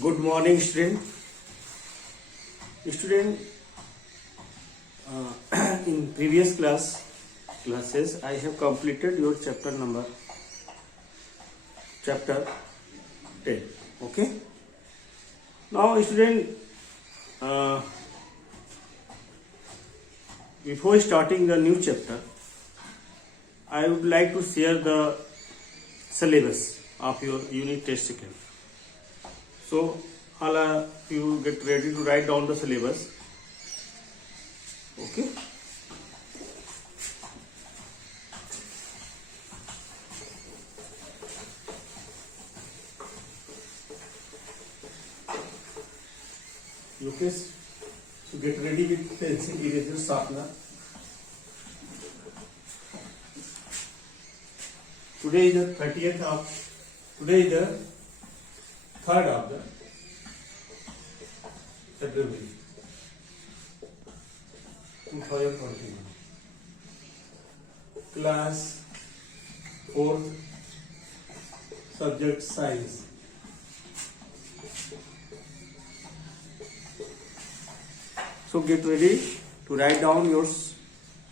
Good morning, student. In previous classes, I have completed your chapter 10. Okay. Now, student, before starting the new chapter, I would like to share the syllabus of your unit test second. So, all of you get ready to write down the syllabus. Okay. Lucas, so get ready with pencil, eraser, sharpener. Today is the 3rd of February 2021. Class 4th, subject science. So get ready to write down your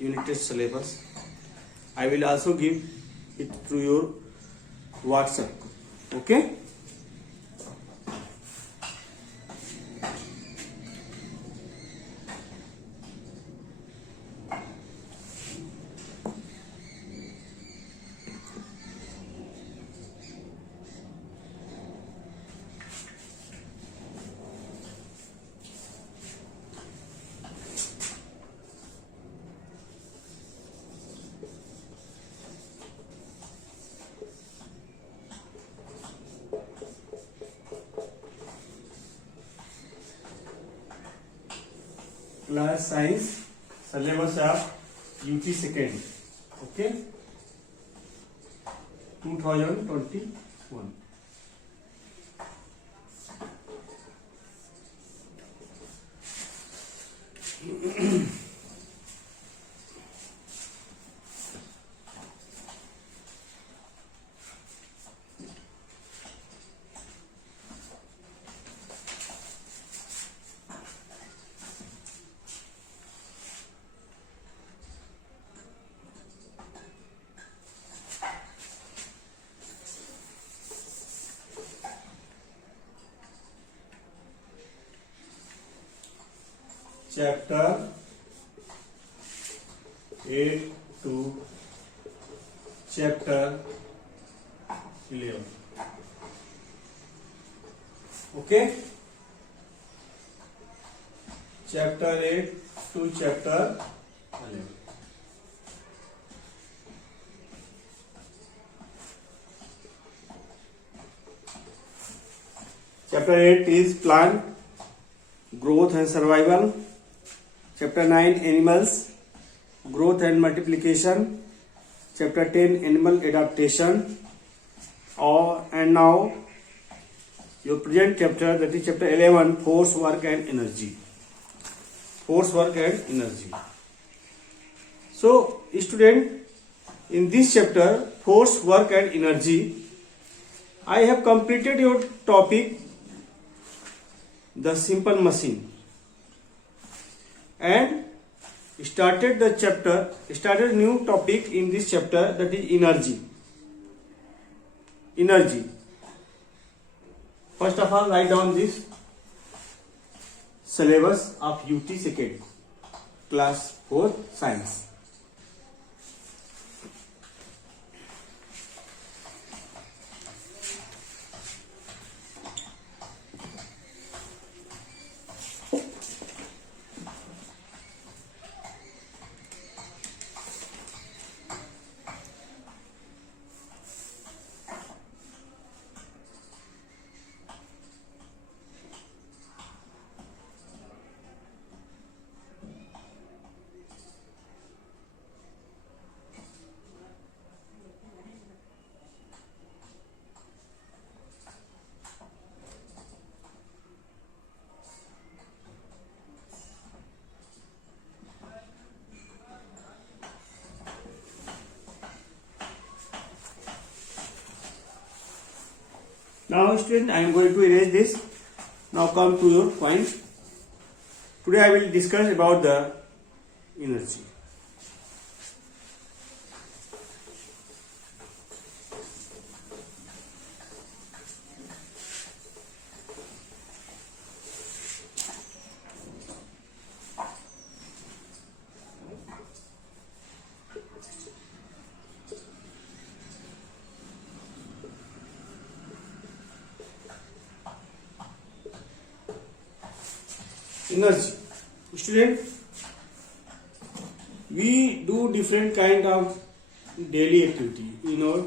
unit test syllabus. I will also give it through your WhatsApp. Okay. Class science syllabus of UT second. Okay. 2021. Chapter 8 to chapter 11. Okay. Chapter 8 to chapter 11. Chapter 8 is plant growth and survival. Chapter 9 animals growth and multiplication. Chapter 10 animal adaptation. And now your present chapter, that is chapter 11, force, work and energy. Force, work and energy. So student, in this chapter force, work and energy, I have completed your topic the simple machine and started a new topic in this chapter, that is energy. First of all, write down this syllabus of UT second, class 4 science. Now student, I am going to erase this Now come to your point. Today I will discuss about the energy. Energy. Student, we do different kind of daily activity in our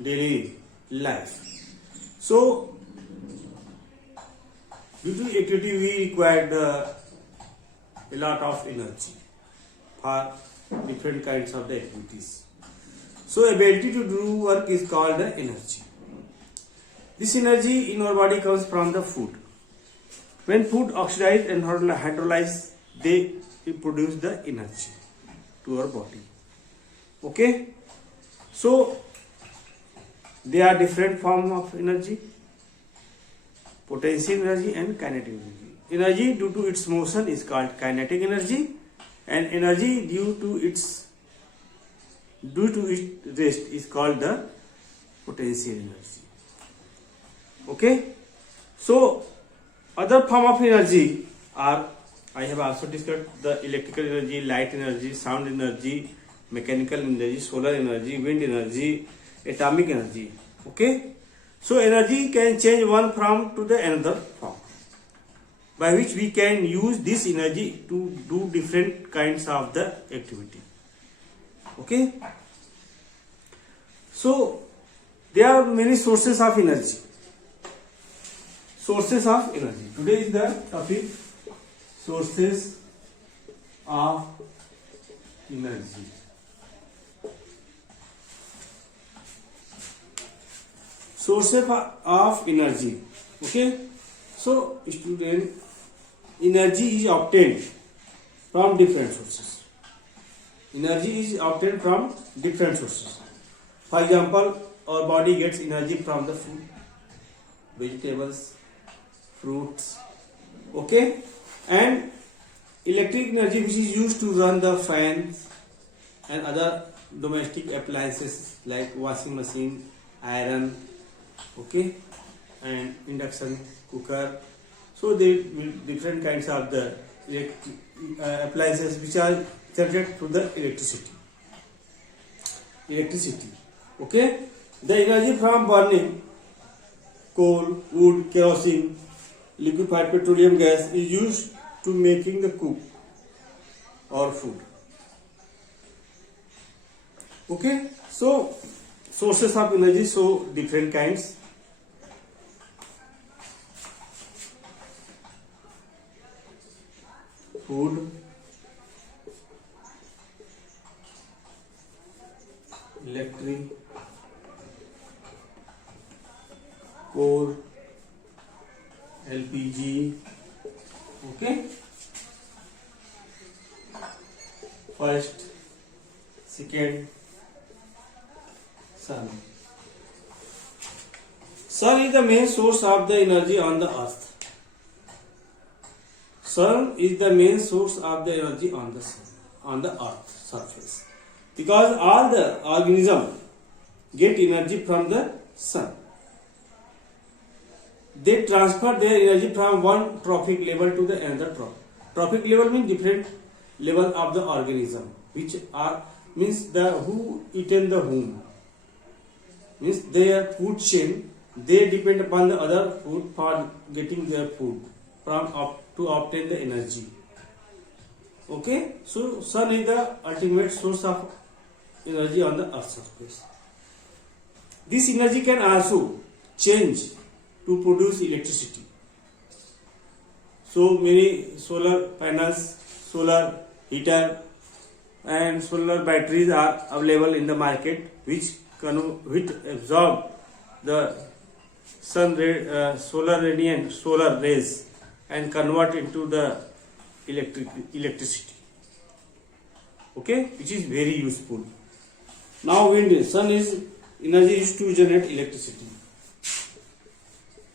daily life. So, due to activity, we require a lot of energy for different kinds of the activities. So, ability to do work is called the energy. This energy in our body comes from the food. When food oxidize and hydrolyze, they produce the energy to our body. Okay? So, there are different forms of energy: potential energy and kinetic energy. Energy due to its motion is called kinetic energy, and energy due to its rest is called the potential energy. Okay? So, other form of energy are, I have also discussed the electrical energy, light energy, sound energy, mechanical energy, solar energy, wind energy, atomic energy. Okay? So energy can change one form to the another form, by which we can use this energy to do different kinds of the activity. Okay? So there are many sources of energy. Sources of energy. Today is the topic: sources of energy. Sources of energy. Okay. So, student, energy is obtained from different sources. Energy is obtained from different sources. For example, our body gets energy from the food, vegetables, fruits. Okay, and electric energy, which is used to run the fans and other domestic appliances like washing machine, iron, okay, and induction cooker. So there will different kinds of the appliances which are generated through the electricity. Okay, the energy from burning coal, wood, kerosene, liquefied petroleum gas is used to making the cook or food. Okay, so sources of energy, so different kinds. Food, electric, coal, LPG. Okay, first, second, sun. Sun is the main source of the energy on the earth. Sun is the main source of the energy on the sun, on the earth surface, because all the organisms get energy from the sun. They transfer their energy from one trophic level to the another trophic. Trophic level means different level of the organism, which are means the who eaten the whom, means their food chain. They depend upon the other food for getting their food from to obtain the energy. Okay, so sun is the ultimate source of energy on the earth surface. This energy can also change to produce electricity. So many solar panels, solar heater and solar batteries are available in the market, which absorb the solar rays and convert into the electricity. Okay, which is very useful. Now wind, sun is energy used to generate electricity.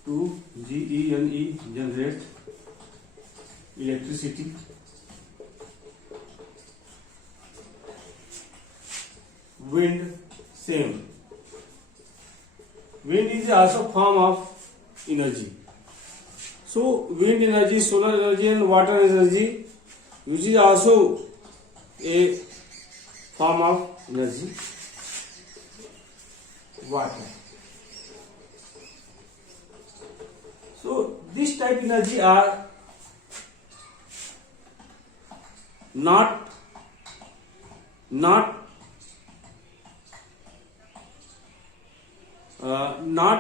to GENE, generate electricity. Wind, same. Wind is also form of energy. So wind energy, solar energy and water energy, which is also a form of energy. Water. So this type energy are not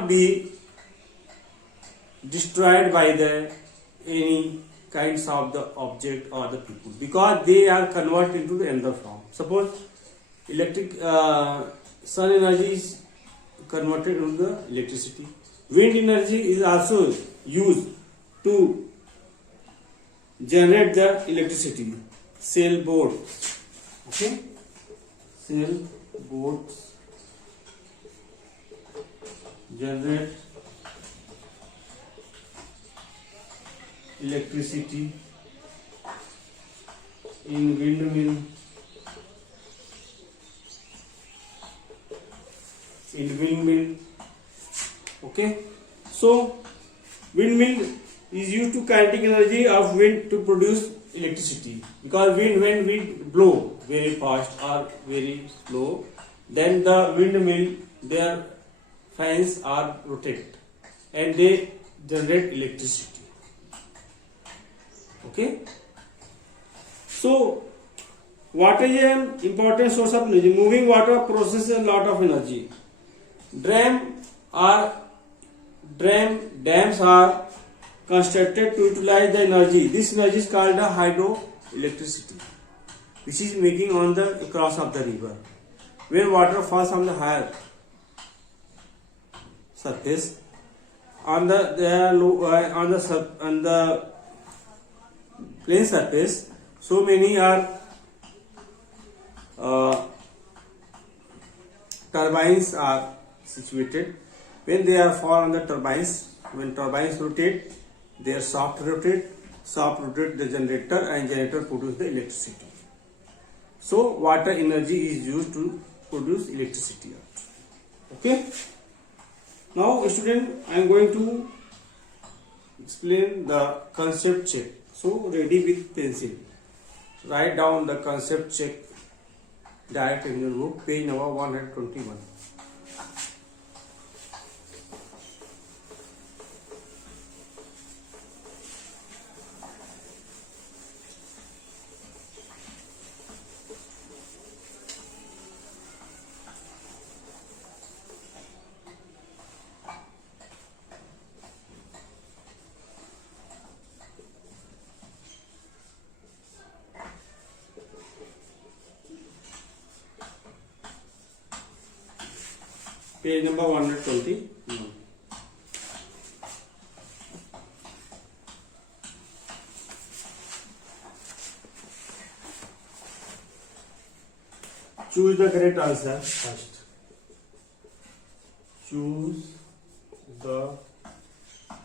be destroyed by the any kinds of the object or the people, because they are converted into the another form. Suppose electric sun energy is converted into the electricity. Wind energy is also used to generate the electricity. Sailboat, okay, sailboats generate electricity in windmill. Okay, so windmill is used to kinetic energy of wind to produce electricity, because when wind blow very fast or very slow, then the windmill, their fans are rotate and they generate electricity. Okay, so water is an important source of energy. Moving water processes a lot of energy. Dams are constructed to utilize the energy. This energy is called the hydroelectricity, which is making on the across of the river. When water falls from the higher surface, on the plain surface, so many are turbines are situated. When they are fall on the turbines, when turbines rotate, they are soft rotate the generator, and generator produce the electricity. So water energy is used to produce electricity. Okay. Now student, I am going to explain the concept check. So ready with pencil. Write down the concept check direct in your book, page number 121. Page number 120. Choose the correct answer first. Choose the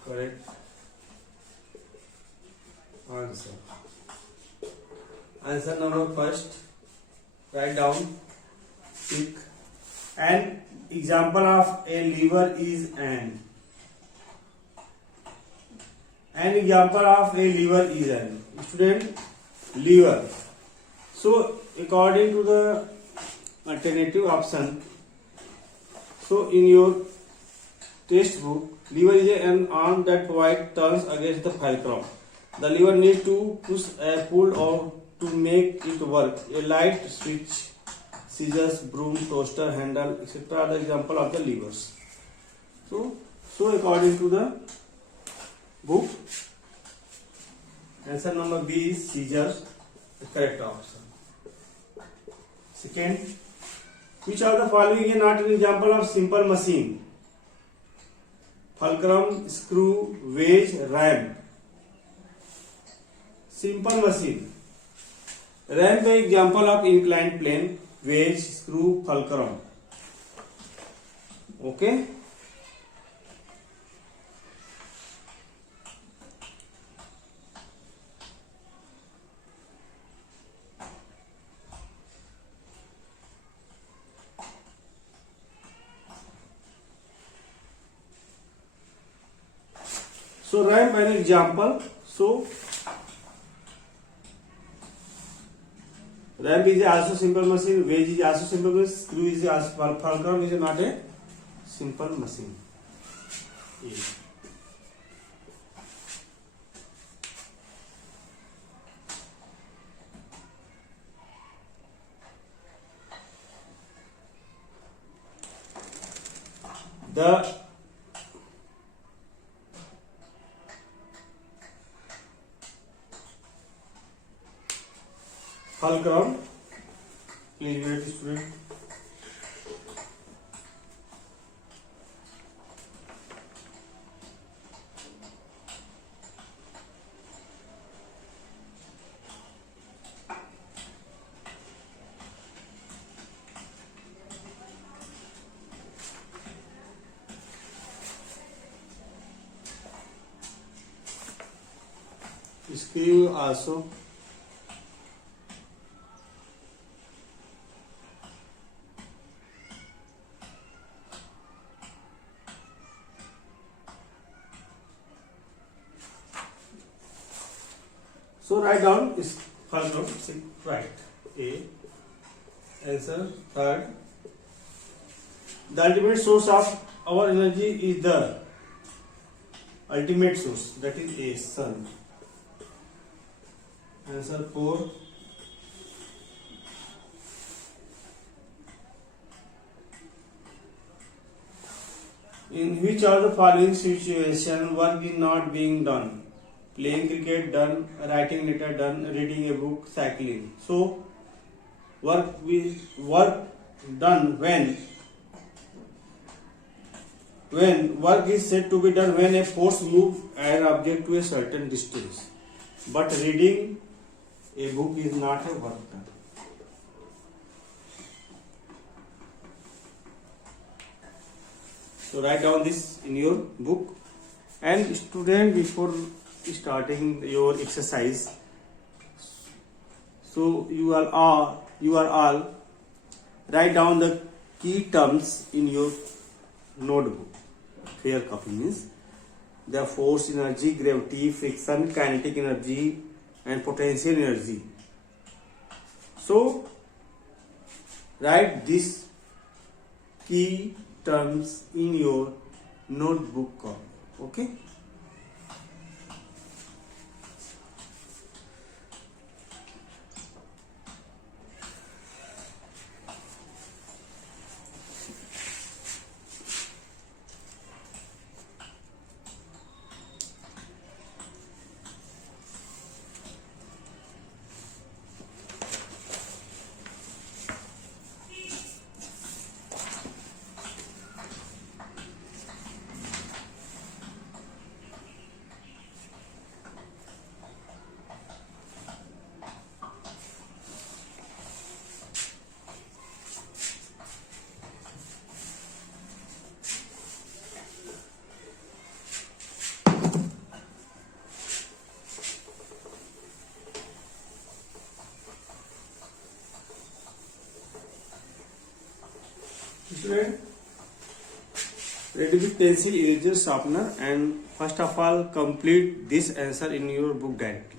correct answer. Answer number first. Write down. Tick. An example of a lever is an example of a lever is an student, lever. So according to the alternative option, so in your textbook, lever is an arm that provides turns against the fulcrum. The lever needs to push a pull or to make it work. A light switch, scissors, broom, toaster, handle, etc. are the example of the levers. So according to the book, answer number B is scissors, the correct option. Second, which of the following is not an example of simple machine? Fulcrum, screw, wedge, ram. Simple machine. Ram is the example of inclined plane. Wedge, screw, fulcrum. Okay. So ramp an example. So ramp is also simple machine. Wedge is also simple machine. Screw is also fulcrum is not a simple machine. Yeah. The fulcrum, please wait student. Screw also. So write down is fulcrum. Right. A. Answer third. The ultimate source of our energy is the ultimate source, that is a sun. Answer 4. In which of the following situation work is not being done? Playing cricket done, writing letter done, reading a book, cycling. So work done when work is said to be done when a force moves an object to a certain distance. But reading a book is not a work done. So write down this in your book. And student, before starting your exercise, so you are all write down the key terms in your notebook. Fair copy means the force energy, gravity, friction, kinetic energy, and potential energy. So write these key terms in your notebook. Okay. Student, ready with pencil, eraser, sharpener, and first of all complete this answer in your book directly.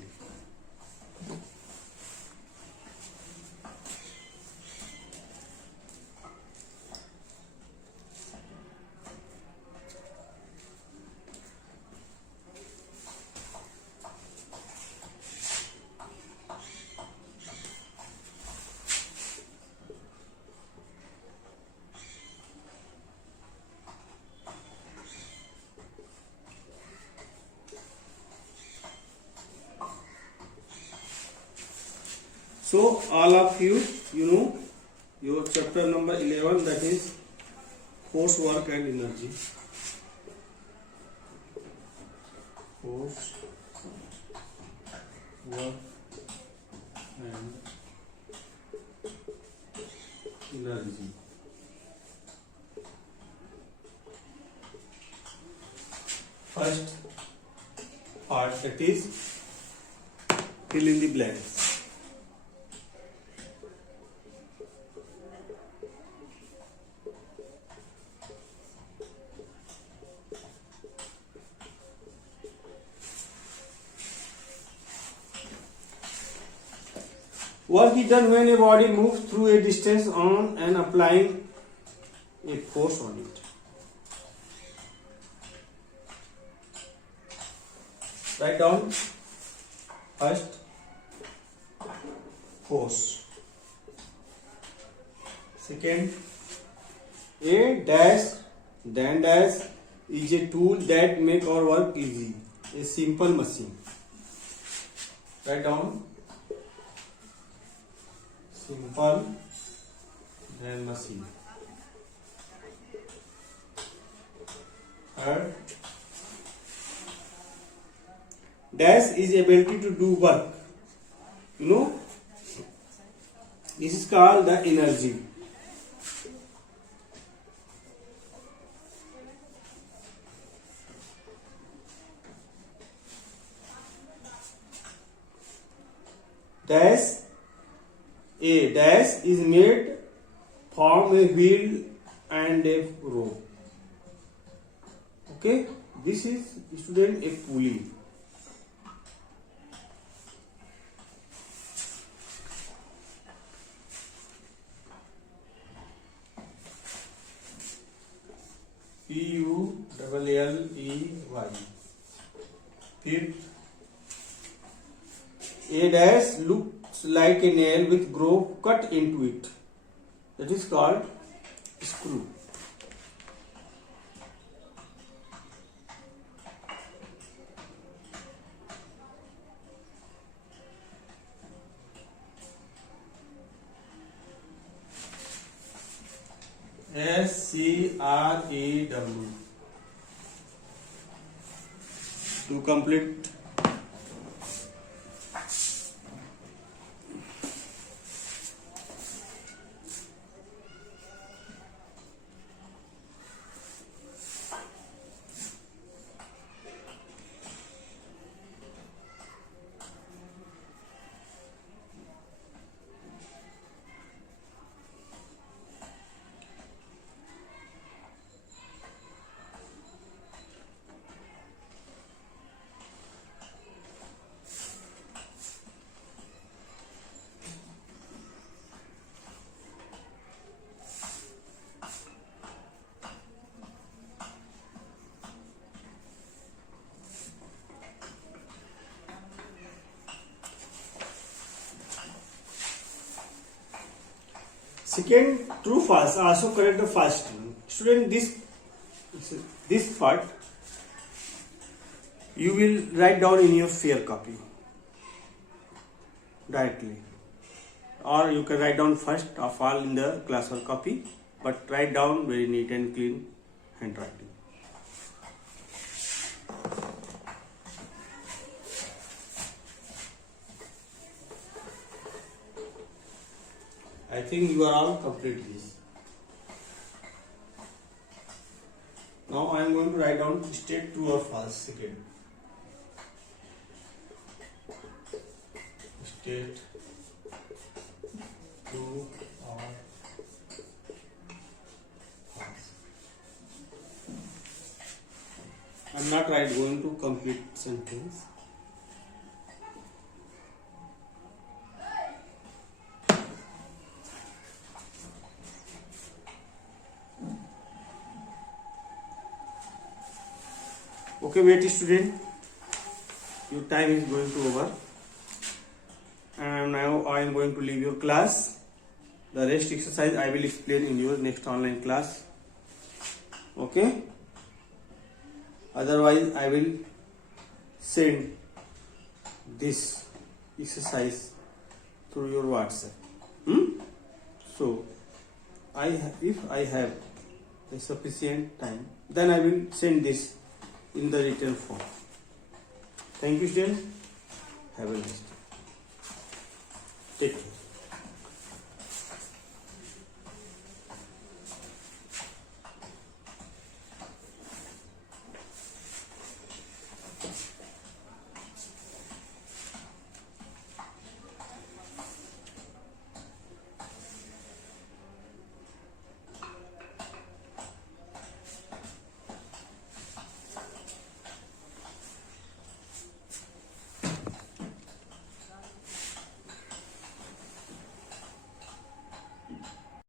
So all of you know your chapter number 11, that is force, work and energy. Force, work and energy. First part, that is fill in the blanks. Work is done when a body moves through a distance on and applying a force on it. Write down first force. Second, a dash then dash is a tool that make our work easy. A simple machine. Write down simple then machine. Third, dash is ability to do work. You know, this is called the energy. Dash, a dash is made from a wheel and a rope. Okay, this is student a pulley. Pulley. Fifth, a dash looks like a nail with groove cut into it. That is called screw. SCREW. To complete second, true false. Also correct the first one. Student, this part you will write down in your fair copy directly, or you can write down first of all in the classwork copy, but write down very neat and clean handwriting. I think you are all complete this. Now I am going to write down state true or false again. State true or false. I am not going to complete sentence. Okay, wait student, your time is going to over, and now I am going to leave your class. The rest exercise I will explain in your next online class. Okay, otherwise I will send this exercise through your WhatsApp. So if I have a sufficient time, then I will send this in the written form. Thank you, students. Have a nice day. Take care.